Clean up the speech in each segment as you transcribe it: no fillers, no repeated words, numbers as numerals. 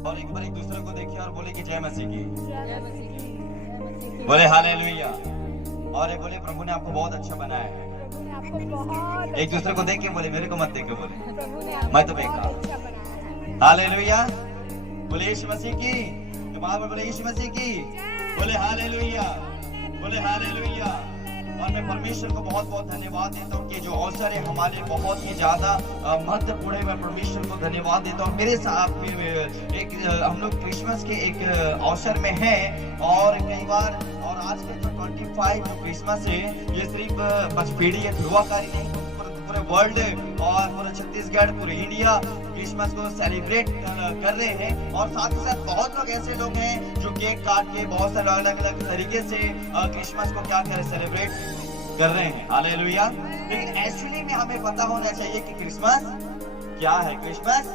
और एक बार एक दूसरे को देखे और बोले कि जय मसीह की, जय मसीह की। बोले हालेलुया। और ये बोले प्रभु ने आपको बहुत अच्छा बनाया है। प्रभु ने आपको बहुत एक दूसरे को देख के बोले, मेरे को मत देख के बोले, प्रभु ने आपको मैं तो बहुत बेकार। अच्छा बनाया है। हालेलुया। बोले यीशु मसीह की, तुम्हारे बोले यीशु मसीह की, बोले हालेलुया, बोले हालेलुया। और मैं परमेश्वर को बहुत बहुत धन्यवाद देता हूँ कि जो अवसर है हमारे बहुत ही ज्यादा महत्वपूर्ण है। मैं परमेश्वर को धन्यवाद देता हूँ। मेरे साथ एक हम लोग क्रिसमस के एक अवसर में हैं और कई बार और आज के जो 25 जो क्रिसमस है ये सिर्फ पचपेड़ी या ध्रुवाकारी नहीं, पूरे वर्ल्ड और पूरे छत्तीसगढ़ पूरे इंडिया क्रिसमस को सेलिब्रेट कर रहे हैं। और साथ ही साथ बहुत लोग ऐसे लोग हैं जो केक काट के बहुत सारे अलग अलग तरीके से क्रिसमस को क्या करें सेलिब्रेट कर रहे हैं। हालेलुया। लेकिन एक्चुअली में हमें पता होना चाहिए कि क्रिसमस क्या है। क्रिसमस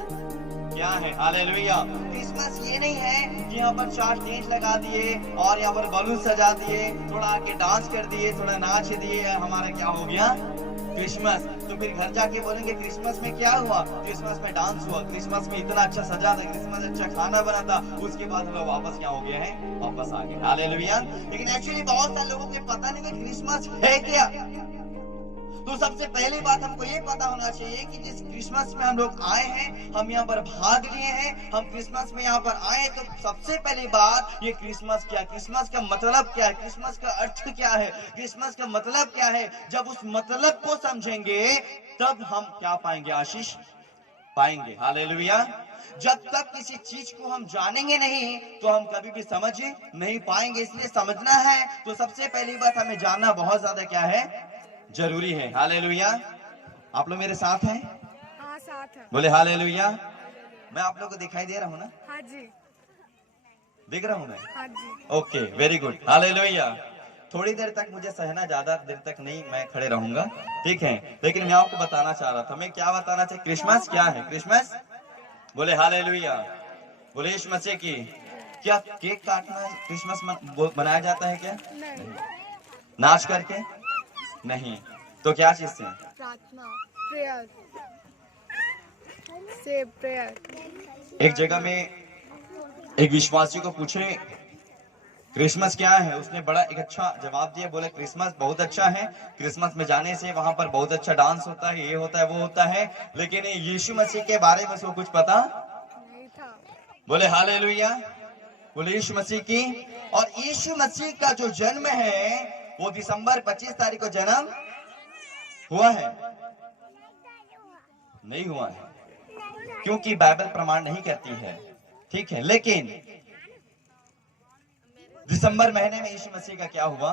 क्या है। हालेलुया। क्रिसमस ये नहीं है कि यहाँ पर 4 टेंट लगा दिए और यहाँ पर बलून सजा दिए, थोड़ा आके डांस कर दिए, थोड़ा नाच दिए, हमारा क्या हो गया क्रिसमस। तो फिर घर जाके बोलेंगे क्रिसमस में क्या हुआ, क्रिसमस में डांस हुआ, क्रिसमस में इतना अच्छा सजा था, क्रिसमस में अच्छा खाना बना था, उसके बाद हम लोग वापस क्या हो गए हैं, वापस आ गए। हालेलुया। लेकिन एक्चुअली बहुत सारे लोगों को पता नहीं कि क्रिसमस है क्या। तो सबसे पहली बात हमको ये पता होना चाहिए कि जिस क्रिसमस में हम लोग आए हैं, हम यहाँ पर भाग लिए हैं, हम क्रिसमस में यहाँ पर आए, तो सबसे पहली बात ये क्रिसमस क्या है, क्रिसमस का मतलब क्या है, क्रिसमस का अर्थ क्या है, क्रिसमस का मतलब क्या है। जब उस मतलब को समझेंगे तब हम क्या पाएंगे, आशीष पाएंगे। हालेलुया। जब तक किसी चीज को हम जानेंगे नहीं तो हम कभी भी समझ नहीं पाएंगे। इसलिए समझना है तो सबसे पहली बात हमें जानना बहुत ज्यादा क्या है, जरूरी है। हालेलुया। आप लोग मेरे साथ हैं? हाँ साथ है। बोले हालेलुया। मैं आप लोग को दिखाई दे रहा हूँ ना? हाँ जी। दिख रहा हूँ मैं? हाँ जी। Okay, very good. हालेलुया। थोड़ी देर तक मुझे सहना, ज्यादा देर तक नहीं, मैं खड़े रहूंगा, ठीक है। लेकिन मैं आपको बताना चाह रहा था, मैं क्या बताना चाहिए, क्रिसमस क्या है। क्रिसमस बोले हालेलुया, बोले यीशु मसीह की। क्या केक काटना क्रिसमस मनाया जाता है क्या? नहीं। नाच करके नहीं, तो क्या चीज से? प्रार्थना, प्रेयर से प्रेयर। एक जगह में एक विश्वासी को पूछे क्रिसमस क्या है, उसने बड़ा एक अच्छा जवाब दिया, बोले क्रिसमस बहुत अच्छा है, क्रिसमस में जाने से वहां पर बहुत अच्छा डांस होता है, ये होता है वो होता है। लेकिन यीशु मसीह के बारे में उसको कुछ पता नहीं था। बोले हालेलुया, बोले यीशु मसीह की। और यीशु मसीह का जो जन्म है वो दिसंबर 25 तारीख को जन्म हुआ है, नहीं हुआ है, क्योंकि बाइबल प्रमाण नहीं करती है, ठीक है। लेकिन दिसंबर महीने में यीशु मसीह का क्या हुआ,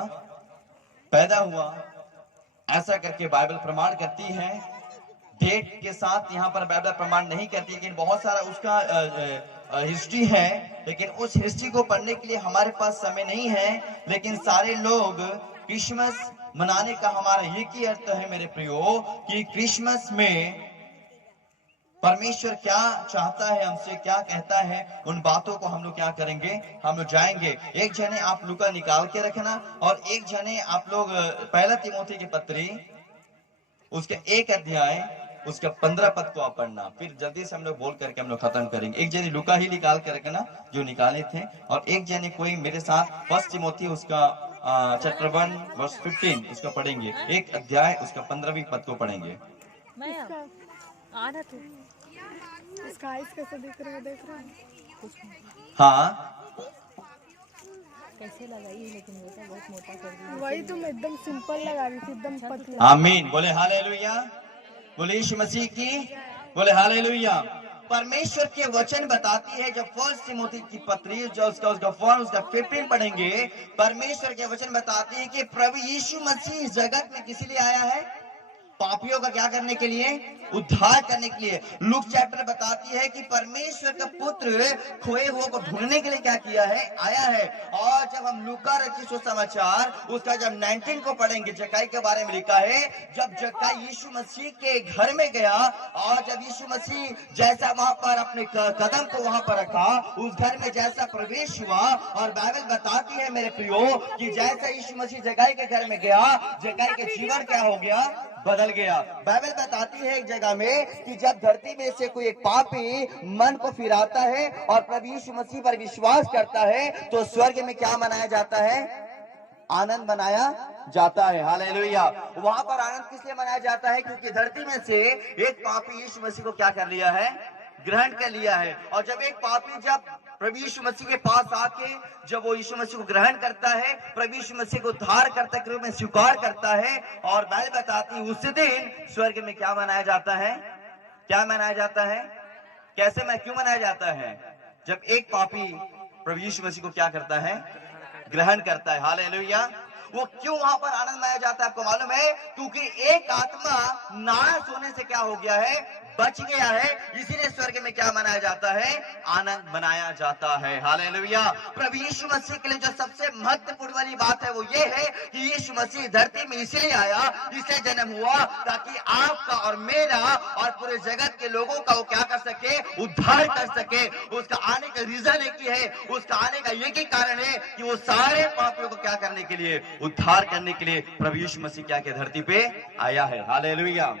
पैदा हुआ, ऐसा करके बाइबल प्रमाण करती है। डेट के साथ यहाँ पर बाइबल प्रमाण नहीं करती, लेकिन बहुत सारा उसका हिस्ट्री है। लेकिन उस हिस्ट्री को पढ़ने के लिए हमारे पास समय नहीं है। लेकिन सारे लोग क्रिसमस मनाने का हमारा एक ही अर्थ है मेरे प्रियो, कि क्रिसमस में परमेश्वर क्या चाहता है हमसे, क्या कहता है, उन बातों को हम लोग क्या करेंगे, हम लोग जाएंगे। एक जने आप लूका निकाल के रखना और एक जने आप लोग पहला तिमोथी की पत्री उसके 1 अध्याय उसका 15 पद को आप पढ़ना। फिर जल्दी से हम लोग बोल करके हम लोग खत्म करेंगे। एक जने लूका ही निकाल के रखना जो निकाले थे, और एक जने कोई मेरे साथ 1 तिमोथी उसका चैप्टर 1 वर्स 15 उसका पढ़ेंगे, 1 अध्याय उसका 15वीं पद को पढ़ेंगे। इसका आइस कैसे दिख रहा है, देख रहा है? हाँ कैसे लगाई, लेकिन वो तो बहुत मोटा कर दिया। वही तुम एकदम सिंपल लगा रही थी, एकदम पतली। आमीन। बोले हालेलुया, बोले यीशु मसीह की, बोले हालेलुया। परमेश्वर के वचन बताती है, जब 1 तिमोथी की पत्री जो उसका 15 पढ़ेंगे, परमेश्वर के वचन बताती है कि प्रभु यीशु मसीह जगत में किस लिए आया है, पापियों का क्या करने के लिए, उद्धार करने के लिए। लूक चैप्टर बताती है कि परमेश्वर का पुत्र खोए हुए को ढूंढने के लिए क्या किया है, आया है। और जब हम लूका रखी सुसमाचार उसका जब 19 को पढ़ेंगे, जक्कई के बारे में लिखा है, जब जक्कई यीशु मसीह के घर में गया और जब यीशु मसीह जैसा वहां पर अपने कदम को वहां पर रखा, उस घर में जैसा प्रवेश हुआ, और बाइबल बताती है मेरे प्रियो कि जैसा यीशु मसीह जक्कई के घर में गया, जक्कई के जीवन क्या हो गया, बदल गया। बाइबल बताती है एक जगह में कि जब धरती में से कोई एक पापी मन को फिराता है और प्रभु यीशु मसीह पर विश्वास करता है तो स्वर्ग में क्या मनाया जाता है? आनंद मनाया जाता है। हालेलुया। वहां पर आनंद किस लिए मनाया जाता है? क्योंकि धरती में से एक पापी यीशु मसीह को क्या कर लिया है? ग्रहण कर लिया है। और जब एक पापी जब प्रभु यीशु मसीह के पास आके जब वो यीशु मसीह को ग्रहण करता है, प्रभु यीशु मसीह को उद्धार करता के रूप में स्वीकार करता है, और बाइबल बताती है उस दिन स्वर्ग में क्या मनाया जाता है? क्या मनाया जाता है? कैसे में क्यों मनाया जाता है? जब एक पापी प्रभु यीशु मसीह को क्या करता है? ग्रहण करता है। हालेलुया। वो क्यों वहां पर आनंद मनाया जाता है आपको मालूम है? क्योंकि एक आत्मा नाश होने से क्या हो गया है? बच गया है। इसीलिए स्वर्ग में क्या मनाया जाता है? आनंद मनाया जाता है। हालेलुया। प्रभु यीशु मसीह के लिए जो सबसे महत्वपूर्ण वाली बात है वो ये है कि यीशु मसीह धरती में इसलिए आया, इसलिए जन्म हुआ ताकि आपका और मेरा और पूरे जगत के लोगों का वो क्या कर सके? उद्धार कर सके। उसका आने का रीजन एक ही है, उसका आने का एक ही कारण है कि वो सारे पापियों को क्या करने के लिए? उद्धार करने के लिए प्रभु यीशु मसीह क्या के धरती पे आया है। हालेलुया।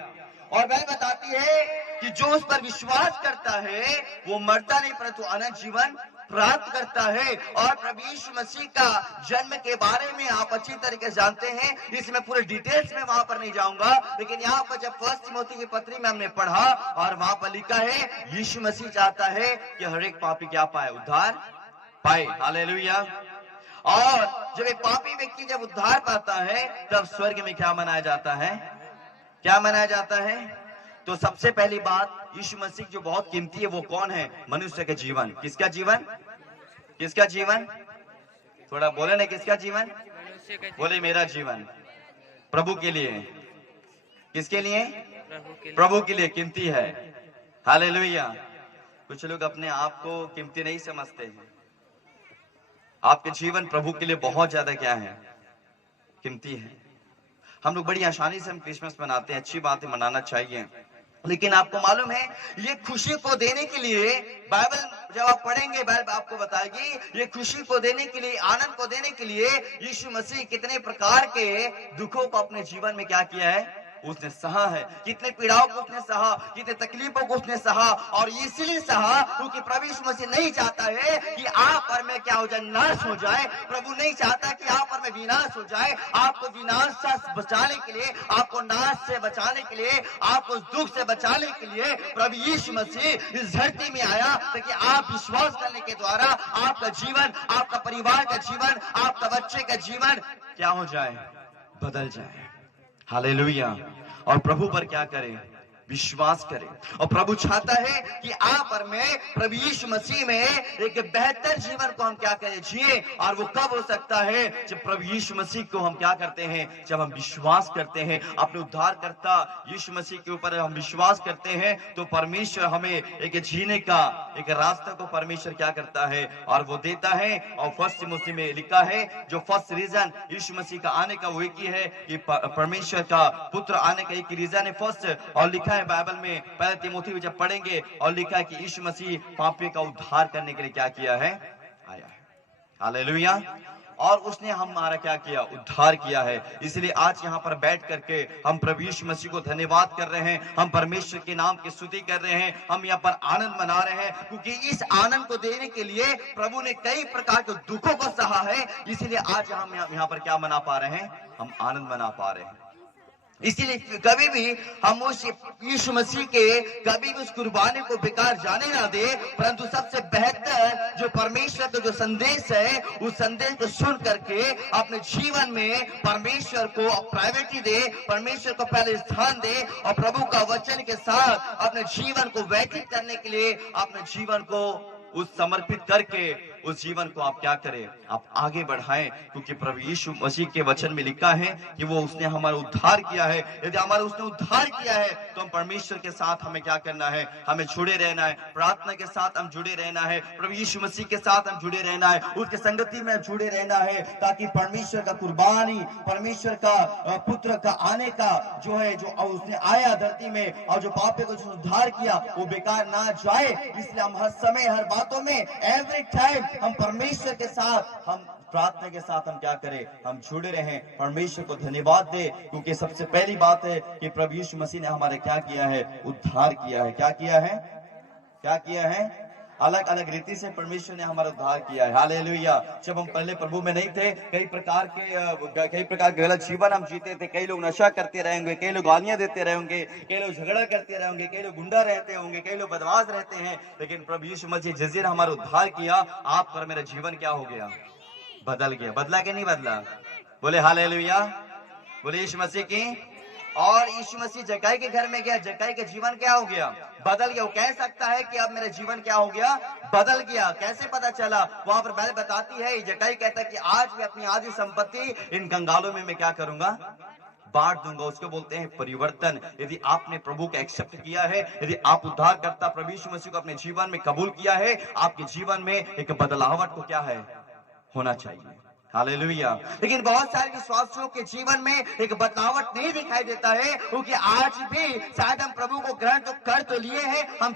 और बाइबल बताती है कि जो उस पर विश्वास करता है वो मरता नहीं परंतु अनंत जीवन प्राप्त करता है। और प्रभु यीशु मसीह का जन्म के बारे में आप अच्छी तरीके से जानते हैं, इसमें पूरे डिटेल्स में वहां पर नहीं जाऊंगा, लेकिन यहाँ पर जब 1 तिमोथी की पत्री में हमने पढ़ा और वहां पर लिखा है यीशु मसीह चाहता है कि हर एक पापी क्या पाए? उद्धार पाए। हालेलुया। और जब एक पापी व्यक्ति जब उद्धार पाता है तब स्वर्ग में क्या मनाया जाता है? क्या मनाया जाता है? तो सबसे पहली बात, यीशु मसीह जो बहुत कीमती है वो कौन है? मनुष्य का जीवन। किसका जीवन? किसका जीवन? थोड़ा बोले ना, किसका जीवन? बोले मेरा जीवन प्रभु के लिए। किसके लिए? प्रभु के लिए कीमती है। हालेलुया। कुछ लोग अपने आप को कीमती नहीं समझते हैं। आपके जीवन प्रभु के लिए बहुत ज्यादा क्या है? कीमती है। हम लोग बड़ी आसानी से हम क्रिसमस मनाते हैं, अच्छी बात है, मनाना चाहिए, लेकिन आपको मालूम है ये खुशी को देने के लिए बाइबल जब आप पढ़ेंगे बाइबल आपको बताएगी ये खुशी को देने के लिए, आनंद को देने के लिए यीशु मसीह कितने प्रकार के दुखों को अपने जीवन में क्या किया है? उसने सहा है। कितने पीड़ाओं को उसने सहा, कितने तकलीफों को उसने सहा, और इसलिए सहा क्योंकि प्रभु यीशु मसीह नहीं चाहता है कि आप और मैं क्या हो जाए? नाश हो जाए। प्रभु नहीं चाहता कि आप और मैं विनाश हो जाए। आपको विनाश से बचाने के लिए, आपको नाश से बचाने के लिए, आपको दुख से बचाने के लिए प्रभु यीशु मसीह इस धरती में आया ताकि आप विश्वास करने के द्वारा आपका जीवन, आपका परिवार का जीवन, आपका बच्चे का जीवन क्या हो जाए? बदल जाए। हालेलुया। और प्रभु पर क्या करें? विश्वास करें। और प्रभु चाहता है कि आप और मैं प्रभु यीशु मसीह में एक बेहतर जीवन को हम क्या करें? जिए। और वो कब हो सकता है? जब प्रभु यीशु मसीह को हम क्या करते हैं? जब हम विश्वास करते हैं अपने उद्धारकर्ता यीशु मसीह के ऊपर हम विश्वास करते हैं तो परमेश्वर हमें एक जीने का एक रास्ता को परमेश्वर क्या करता है? और वो देता है। और 1 तिमोथी में लिखा है जो फर्स्ट रीजन यीशु मसीह का आने का वो एक ही है कि परमेश्वर का पुत्र आने का एक ही रीजन है फर्स्ट। और लिखा है बाइबल में 1 तिमोथी में जब पढ़ेंगे और लिखा है कि यीशु मसीह पापियों का उद्धार करने के लिए क्या किया है? आया है। हालेलुया। और उसने हमारा क्या किया? उद्धार किया है। इसलिए आज यहाँ पर बैठ करके हम प्रभु यीशु मसीह को धन्यवाद कर रहे हैं, हम परमेश्वर के नाम की स्तुति कर रहे हैं, हम यहाँ पर आनंद मना रहे हैं क्योंकि इस आनंद को देने के लिए प्रभु ने कई प्रकार के दुखों को सहा है। इसीलिए आज हम यहाँ पर क्या मना पा रहे हैं? हम आनंद मना पा रहे हैं। इसीलिए कभी भी हम उस यीशु मसीह के कभी भी उस कुर्बानी को बेकार जाने ना दे, परंतु सबसे बेहतर जो परमेश्वर का जो संदेश है उस संदेश को सुन करके अपने जीवन में परमेश्वर को प्रायोरिटी दे, परमेश्वर को पहले स्थान दे और प्रभु का वचन के साथ अपने जीवन को व्यतीत करने के लिए अपने जीवन को उस समर्पित करके उस जीवन को आप क्या करें? आप आगे बढ़ाएं। क्योंकि प्रभु यीशु मसीह के वचन में लिखा है कि वो उसने हमारा उद्धार किया है। यदि हमारा उसने उद्धार किया है तो हम परमेश्वर के साथ हमें क्या करना है? हमें जुड़े रहना है। प्रार्थना के साथ हम जुड़े रहना है, प्रभु यीशु मसीह के साथ हम जुड़े रहना है, उसके संगति में जुड़े रहना है ताकि परमेश्वर का कुर्बानी, परमेश्वर का पुत्र का आने का जो है, जो उसने आया धरती में और जो पापियों को जो उद्धार किया वो बेकार ना जाए। इसलिए हम हर समय हर बात बातों में एवरी टाइम हम परमेश्वर के साथ, हम प्रार्थना के साथ हम क्या करें, हम जुड़े रहें, परमेश्वर को धन्यवाद दे, क्योंकि सबसे पहली बात है कि प्रभु यीशु मसीह ने हमारे क्या किया है, उद्धार किया है। क्या किया है, क्या किया है, अलग अलग रीति से परमेश्वर ने हमारा उद्धार किया है। हालेलुया। जब हम पहले प्रभु में नहीं थे, कई प्रकार के गलत जीवन हम जीते थे। कई लोग नशा करते रहेंगे, कई लोग गालियां देते रहेंगे, कई लोग झगड़ा करते रहेंगे, कई लोग गुंडा रहते होंगे, कई लोग बदमाश रहते हैं। लेकिन प्रभु यीशु मसीह जिस दिन हमारा उद्धार किया, आप पर मेरा जीवन क्या हो गया, बदल गया। बदला कि नहीं बदला? बोले हालेलुया, बोले यीशु मसीह की। और यीशु मसीह जक्कई के घर में गया, जक्कई का जीवन क्या हो गया, बदल गया। वो कह सकता है कि अब मेरा जीवन क्या हो गया, बदल गया। कैसे पता चला? वहां पर पहले बताती है, जक्कई कहता है कि आज मैं अपनी आधी संपत्ति इन कंगालों में मैं क्या करूंगा, बांट दूंगा। उसको बोलते हैं परिवर्तन। यदि आपने प्रभु को एक्सेप्ट किया है, यदि आप उद्धारकर्ता प्रभु यीशु मसीह को अपने जीवन में कबूल किया है, आपके जीवन में एक बदलावट को क्या है, होना चाहिए। हालेलुया। लेकिन बहुत सारे विश्वासियों के जीवन में एक बदलावट नहीं दिखाई देता है, क्योंकि आज भी शायद हम प्रभु को ग्रहण तो कर तो लिए हैं, हम